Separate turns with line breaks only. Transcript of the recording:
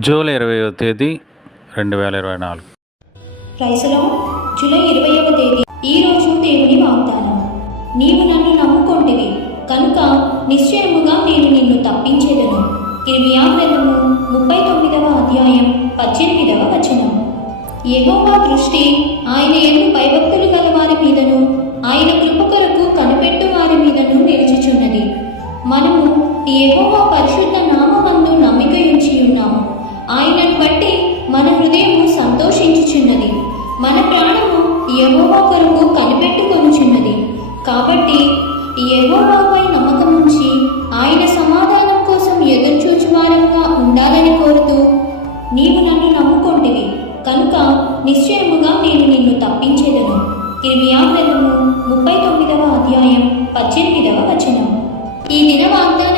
July ఇరవైవ తేదీ రెండు వేల ఇరవై నాలుగు.
జూలై ఇరవైవ తేదీ. ఈ రోజు దేవుని వాగ్దానం. నీవు నన్ను నమ్ముకొంటివి కనుక నిశ్చయముగా నేను నిన్ను తప్పించేదను. ఇర్మియా గ్రంథము ముప్పై తొమ్మిదవ అధ్యాయం పద్దెనిమిదవ వచనం. యహోవా దృష్టి ఆయన ఎన్ని భయభక్తులు గల వారి మీదను ఆయన కృప కొరకు కనిపెట్టు వారి మీదను నిలిచుచున్నది. మనము యెహోవా హృదయము సంతోషించుచున్నది. మన ప్రాణము యహోవా కొరకు కనిపెట్టుకొనిచున్నది. కాబట్టి యహోవాపై నమ్మకముంచి ఆయన సమాధానం కోసం ఎదురుచూచువారంగా ఉండాలని కోరుతూ నీవు నన్ను నమ్ముకొంటివి. కనుక నిశ్చయముగా నేను నిన్ను తప్పించేదను. కిర్మియా ముప్పై తొమ్మిదవ అధ్యాయం పద్దెనిమిదవ వచనం. ఈ దిన వాగ్దానం